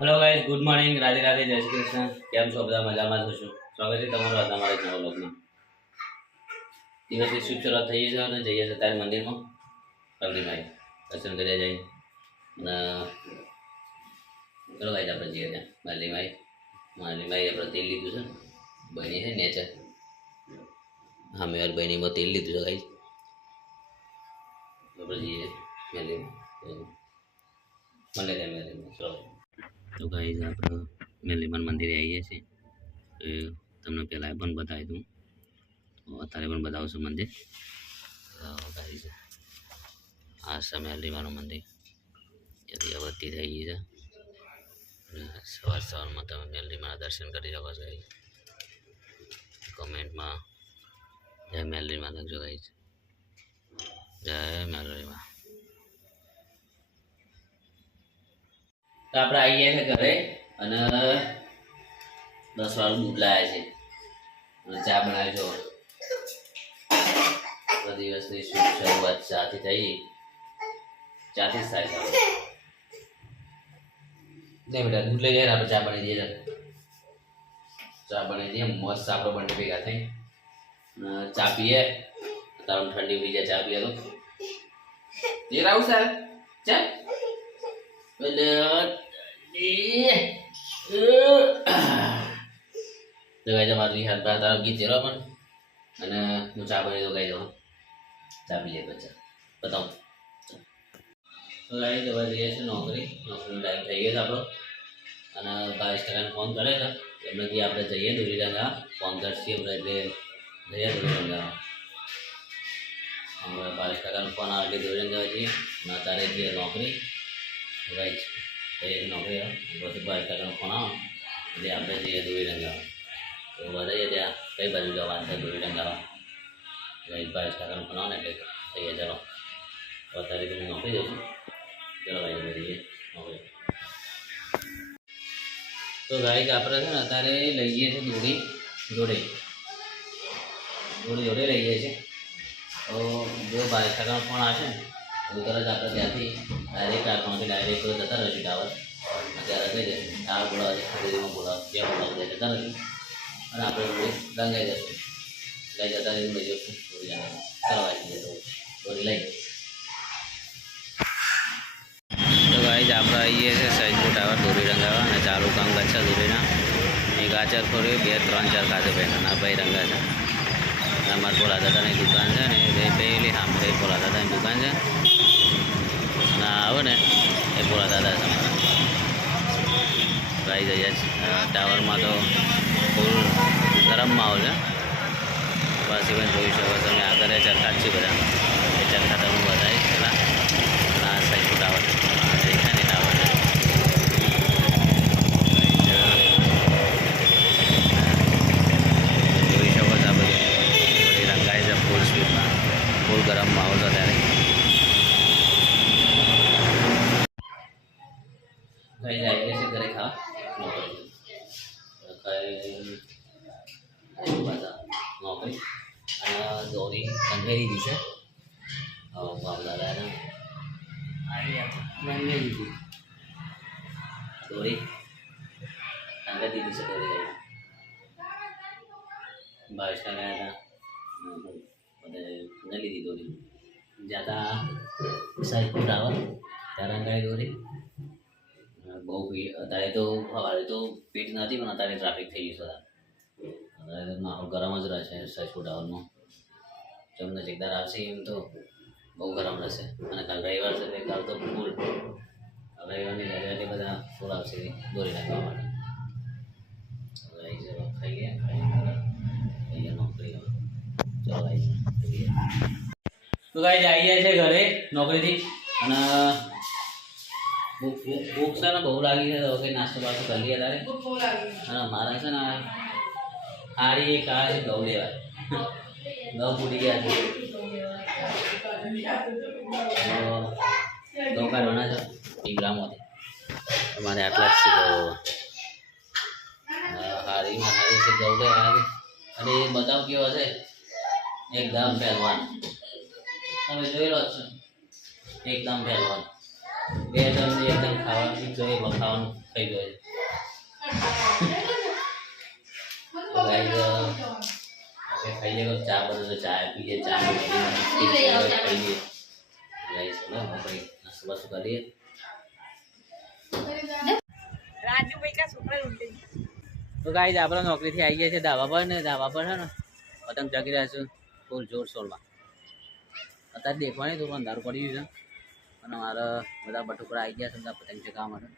Hello guys, good morning, Radhe Radhe, જય શ્રી કૃષ્ણ. કેમ છો બધા? મજામાં છો? સ્વાગત છે તમારું આજના મારા એક નવા વ્લોગમાં. દિવસની શુભ શરૂઆત થઈ છે અને જઈએ છીએ ત્યારે મંદિરમાં કલરીમાં દર્શન કર્યા જઈએ અને ચલો ગાઈઝ આપણે જઈએ ત્યાં માલીમાં આપણે તેલ લીધું છે. બની છે નેચર હા મેર બનીમાં તેલ લીધું છે ગાઈઝ. આપણે જઈએ મેલીમાં મળે ત્યાં મેલીમાં. ચલો તો ગાઈઝ આપણે મેલીમાન મંદિરે આવીએ છીએ. તમને પહેલાં પણ બતાવી દઉં, અત્યારે પણ બતાવું છું મંદિર. ગાઈઝ આ છે મેલીમાનું મંદિર. અગરબત્તી થઈ ગઈ છે અને સવારમાં તમે મેલીમાના દર્શન કરી શકો છો. કોમેન્ટમાં જય મેલીમાં લખજો ગાઈઝ, જય મેલીમાં. તો આપણે આવી ગયા છે ઘરે અને 10 વાળું દૂધ લાવ્યા છે અને ચા બનાવી છો. દિવસની શુભ શરૂઆત ચાથી થઈ, ચાથી જ થાય છે. નહીં બેટા દૂધ લઈ જાય આપણે ચા બની દઈએ. ચા બની દઈએ મસ્ત આપણે બંને ભેગા થઈ ચા પીએ. તારું ઠંડી ઉડી જાય ચા પીએ તો એ રાવું સર ચા એટલે તો ગાઈ મારી હાથ બાર તારા ગીત જેરો પણ અને હું ચા બની દઉં. ગાઈ દઉં ચા પી લે પછી બતાવું. તો ગાઈ જવા જઈએ છે નોકરીનો ટાઈમ થઈ ગયો છે આપણો અને 22% ફોન કરે છે એમને કે આપણે જઈએ દોરીરંગા ફોન કરશે આપણે એટલે જઈએ દોરીરંગા. હવે 22% ફોન આવે એટલે દોરીરંગા જઈએ અને અત્યારે જઈએ નોકરી. રાઈટ નોકરી પછી 22% ફોન આવે એટલે આપણે જઈએ દોરીરંગા. તો બધાએ ત્યાં કઈ બાજુ જવાનું છે દોરીરંગા? 22% ફોન આવે એટલે જઈએ. ચાલો અત્યારે તમે નોકરી જશું. ચલો ભાઈ જઈએ નોકરી. તો ગાઈઝ આપણે છે ને અત્યારે લઈએ છીએ દોરી જોડે લઈએ છીએ. તો જો 22% ફોન આવશે ને તો તરત આપણે ત્યાંથી ડાયરેક્ટ જતા રહીશું ટાવર. અત્યારે કહી દઈશું ટાવર બોલાવે છે ખરીદીમાં બોલાવે બે બોલાવે જતા રહીશું અને આપણે દોરી રંગાઈ જશું. લઈ જતા રહીશું લઈ જશું દોરી કરવા જઈએ તો દોરી લઈ. તો ગાઈઝ આપણે આવીએ છીએ સૈદપુર ટાવર દોરી રંગાવા અને ચાલુ કામ કરશે દોરીના. એક આચાર ખોરી 2 3 4 ખાતે પહેલા ભાઈ રંગા છે. અમારા પોલા દાદાની દુકાન છે ને એ પહેલી સાંભળે પોલા દાદાની દુકાન છે અને આવે ને એ પોલા દાદા છે અમારા. ગાઈ જઈએ ટાવરમાં તો ફૂલ ગરમ માહોલ છે. પાછી પણ જોઈ શકો તમે આગળ ચરખા જ છે બધા. એ ચરખા તમે બધાય પેલા આ સૈદપુર ટાવર દેખાય ને ટાવર છે. જોઈ શકો છો આ બધું બધી રંગાઈ છે ફૂલ સ્પીડમાં. ફૂલ ગરમ માહોલ છે ત્યારે. કઈ આવી છે ઘરે ખાવા નોકરી અને દોરી રંગાઈ દીધી છે. દાદાને રંગાઈ દીધી દોરી રંગાઈ દીધી છે. દોરી 22 ગયા હતા બધે લીધી દોરી. જ્યાં સૈદપુર ટાવર ત્યાં રંગાઈ દોરી. બહુ ભીડ અત્યારે તો સવારે તો ભીડ નથી પણ અત્યારે ટ્રાફિક થઈ ગયું છે. અત્યારે માહોલ ગરમ જ રહેશે સૈદપુર ટાવરનો. જેમ નજીકદાર આવશે એમ તો બહુ ગરમ રહેશે અને કાલ રવિવાર છે કાલ તો ફૂલ રવિવારની રજા બધા ફૂલ આવશે દોરી નાખવા માટે. ખાઈ ગયા નોકરી. ચલો ગાઈસ તો ગાઈસ આવી જાય છે ઘરે નોકરીથી અને ભૂખ છે ને બહુ લાગી છે. તો કંઈ નાસ્તો બાસ્તો કરી લઈએ તારે. અને મારે છે ને હારી એક આવે છે ઘઉં લેવાય. ઘઉં ફૂટી ગયા છે ઘઉં કાઢવાના છે ઈંગલામાંથી. અમારે આટલા જ છે ઘઉં. હારીમાં હારી છે ઘઉં લેવા અને એ બતાવ કેવો છે એકદમ પહેલવાન. તમે જોઈ લો છો એકદમ પહેલવાન. બે ટન એકદમ ખાવાનું જોઈએ ખાવાનું ખાઈ જોઈએ તો ગાઈસ આપણે ખાઈ લઈએ ચા બને તો ચા પીએ ચા ખાઈ લઈએ ગાઈસ ચલો આપણે નાસ્તો બાસ્તો કરીએ રાજુભાઈ કા છોકરા ઉઠે તો ગાઈસ આપણે નોકરીથી આવી ગયા છે ધાબા પર ને ધાબા પર છે ને પતંગ ચગી રહ્યા છે ફૂલ જોરશોરમાં અત્યારે દેખવાની થોડું અંધારું પડી ગયું છે અને મારા બધા બટુકડા આવી ગયા છે બધા પતંગ ચગાવવા માટે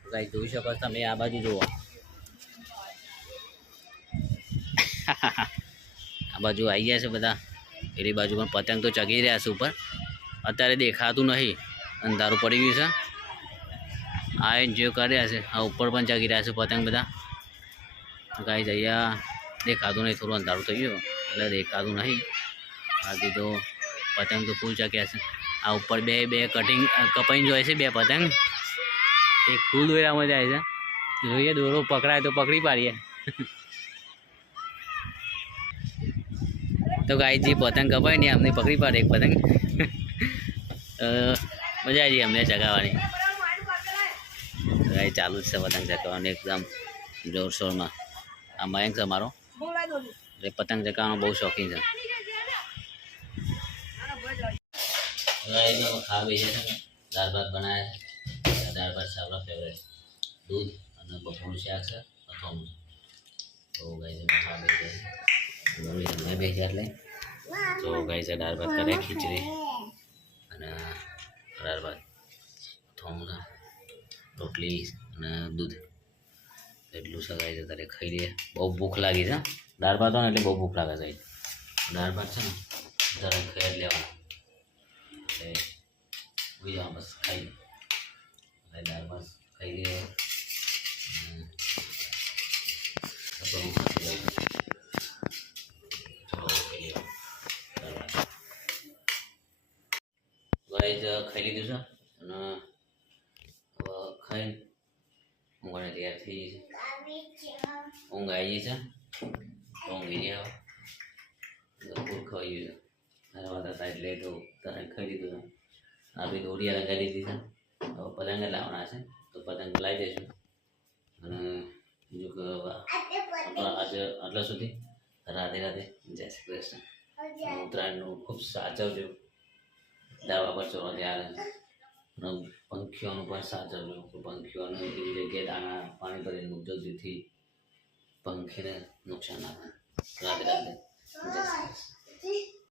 તો ગાઈસ જોઈ શકો છો તમે આ બાજુ જુઓ આ બાજુ આવી ગયા છે બધા પેલી બાજુ પણ પતંગ તો ચગી રહ્યા છે ઉપર અત્યારે દેખાતું નહીં અંધારું પડી ગયું છે આ જે કર્યા છે આ ઉપર પણ ચગી રહ્યા છે પતંગ બધા ગાઈસ અહીંયા દેખાતું નહીં થોડું અંધારું થઈ ગયું એટલે દેખાતું નહીં બાકી તો પતંગ તો ફૂલ ચગ્યા છે આ ઉપર બે બે કટિંગ કપાઈને જોઈએ છે બે પતંગ એક ફૂલ દોરામાં જાય છે જોઈએ દોરો પકડાય તો પકડી પાડીએ તો ગાઈસ જે પતંગ કપાય ને અમને પકડી પાડે એક પતંગ મજા આવી અમને ચગાવવાની ગાઈસ ચાલુ જ છે પતંગ ચગાવવાની એકદમ જોરશોરમાં આ મયંક છે અમારો એ પતંગ ચગાવવાનો બહુ શોખીન છે ખાવા બેસે છે દાળ ભાત બનાવ્યા છે દાળ ભાત છે આપણા ફેવરેટ દૂધ અને બપોરનું શાક છે અથાણું છે તો ગાઈસ ખાવા બેસે મેં બેસ્યા એટલે તો ગાઈસ દાળ ભાત કરે ખીચડી અને દાળ ભાત અથાણું છે રોટલી અને દૂધ એટલું સગાઈ છે તારે ખાઈ લઈએ બહુ ભૂખ લાગી છે દાળ ભાત હોય ને એટલે બહુ ભૂખ લાગે છે દાળ ભાત છે ને તારે ખાઈ લેવાના એટલે બીજા બસ ખાઈ દાળ ભાત ખાઈ લઈએ ગાઈસ ખાઈ લીધું છે અને હવે ખાઈને ઊંઘને તૈયાર થઈ છે ઊંઘ આવી છે ઊંઘી ગયા ફૂલ ખાઈ ગયું છે વાત હતા એટલે તો તરત ખાઈ લીધું છે આપણી દોડિયા લગાવી દીધી છે હવે પતંગ લાવવાના છે તો પતંગ લાવી દઈશું અને બીજું કે આજે આટલા સુધી રાધે રાધે જય શ્રી કૃષ્ણ ઉત્તરાયણનું ખૂબ સાચવજો દાવા પર ચડવા ત્યારે પંખીઓનું પણ સાચવજો પંખીઓને એવી જગ્યાએ દાણા પાણી ભરીને મૂકજો જેથી પંખીને નુકસાન ના થાય રાધે રાધે જય શ્રી કૃષ્ણ